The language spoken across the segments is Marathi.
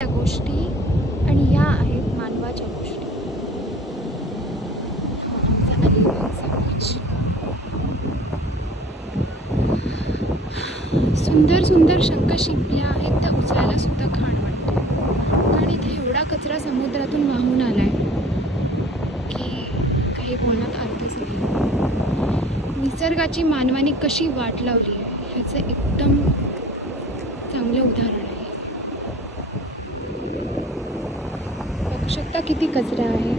त्या गोष्टी आणि ह्या आहेत मानवाच्या गोष्टी. आमचा अलिबाग समाज सुंदर सुंदर शंख शिंपल्या आहेत, त्या उचलायला सुद्धा खाण वाटते. कारण इथे एवढा कचरा समुद्रातून वाहून आलाय की काही बोलण्यात अर्थच नाही. निसर्गाची मानवाने कशी वाट लावली आहे ह्याचं एकदम चांगलं उदाहरण आहे. बघू शकता किती कचरा आहे.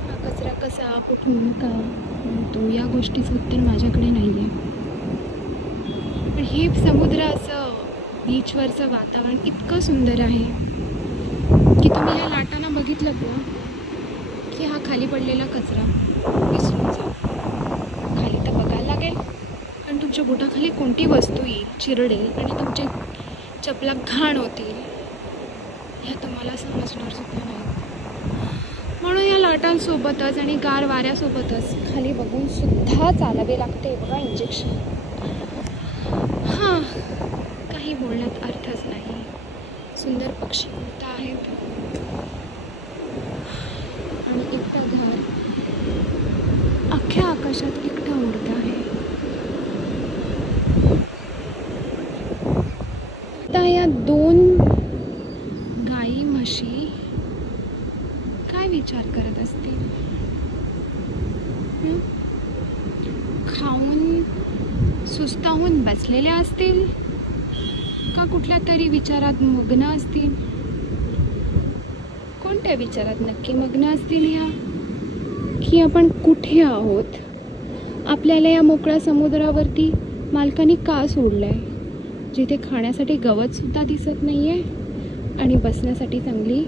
हा कचरा कसा, कुठून, का तो या गोष्टीचं उत्तर माझ्याकडे नाही आहे. पण हे समुद्राचं बीचवरचं वातावरण इतकं सुंदर आहे की तुम्ही ह्या लाटांना बघितलं ना की हा खाली पडलेला कचरा विसरून जा. खाली तर बघायला लागेल पण तुमच्या बोटाखाली कोणती वस्तू येईल, चिरडेल आणि तुमचे चपला घाण होतील ह्या तुम्हाला समजणार सुद्धा नाही. म्हणून या लाटांसोबतच आणि गार वाऱ्यासोबतच खाली बघून सुद्धा चालावे लागते. बघा इंजेक्शन. हां, काही बोलण्यात अर्थच नाही. सुंदर पक्षी उडत आहेत आणि एकटा घर अख्ख्या आकाशात एकटा उडत आहे. आता या दोन गाई म्हशी काय विचार करत असतील? खाऊन सुस्ताहून बसलेल्या असतील का कुठल्या तरी विचारात मग्न असतील? कोणत्या विचारात नक्की मग्न असतील ह्या? की आपण कुठे आहोत? आपल्याला या मोकळ्या समुद्रावरती मालकाने का सोडलंय, जिथे खाण्यासाठी गवत सुद्धा दिसत नाहीये आणि बसण्यासाठी चांगली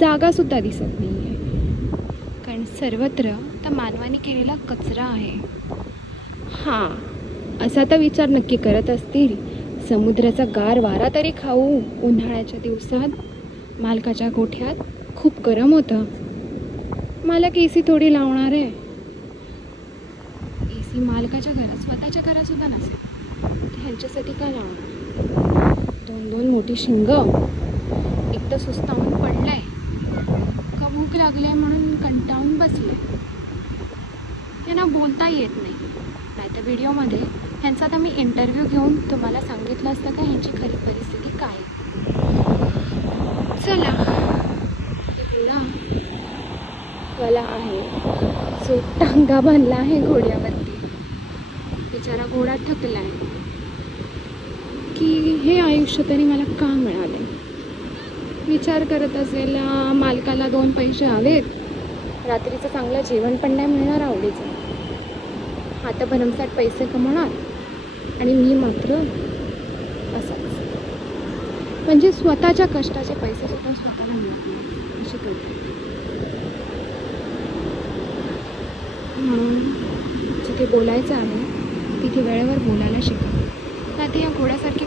जागा सुद्धा दिसत नाहीये. कारण सर्वत्र त्या मानवाने केलेला कचरा आहे. हां, असा तर विचार नक्की करत असतील, समुद्राचा गार वारा तरी खाऊ. उन्हाळ्याच्या दिवसात मालकाच्या गोठ्यात खूप गरम होतं, मालक AC थोडी लावणार आहे. AC मालकाच्या घरात, स्वतःच्या घरात सुद्धा नसेल, ह्यांच्यासाठी काय लावणार? दोन दोन मोठी शिंग, एक तर सुस्तावून पडलंय का भूक लागले म्हणून कंटाळून बसले. त्यांना बोलता येत नाही. नाहीतर व्हिडिओमध्ये ह्यांचा तर मी इंटरव्ह्यू घेऊन तुम्हाला सांगितलं असतं का ह्यांची खरी परिस्थिती काय. चला, घोडा वाला आहे जो टांगा बांधला आहे घोड्यावरती. बिचारा घोडा थकलाय की हे आयुष्य तरी मला का मिळाले. विचार करत असेल मालकाला 2 पैसे हवेत, रात्रीचं चांगलं जेवण पण नाही मिळणार आवडीचं, आता भरमसाठ पैसे कमवणार आणि मी मात्र असाच. म्हणजे स्वतःच्या कष्टाचे पैसे सुद्धा स्वतःला मिळत नाही अशी कळते. म्हणून जिथे बोलायचं आहे तिथे वेळेवर बोलायला शिका. नाही या घोड्यासारखी